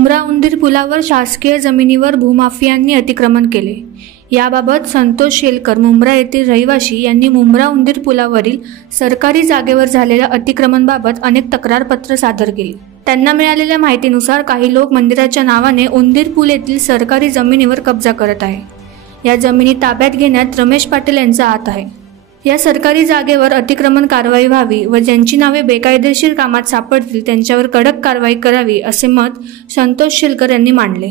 मुंब्रा उंदीर पुलावर शासकीय जमिनीवर भूमाफियांनी अतिक्रमण केले। याबाबत संतोष शेलकर मुंब्रा येथील रहिवाशी यांनी मुंब्रा उंदीर पुलावरील सरकारी जागेवर झालेल्या अतिक्रमणाबाबत अनेक तक्रारपत्र सादर केली। त्यांना मिळालेल्या माहितीनुसार काही लोक मंदिराच्या नावाने उंदीर पूल येथील सरकारी जमिनीवर कब्जा करत आहे। या जमिनी ताब्यात घेण्यात रमेश पाटील यांचा हात आहे। या सरकारी जागेवर अतिक्रमण कारवाई व्हावी व ज्यांची नावे बेकायदेशीर कामात सापडतील त्यांच्यावर कडक कारवाई करावी असे मत संतोष शेलकर यांनी मांडले।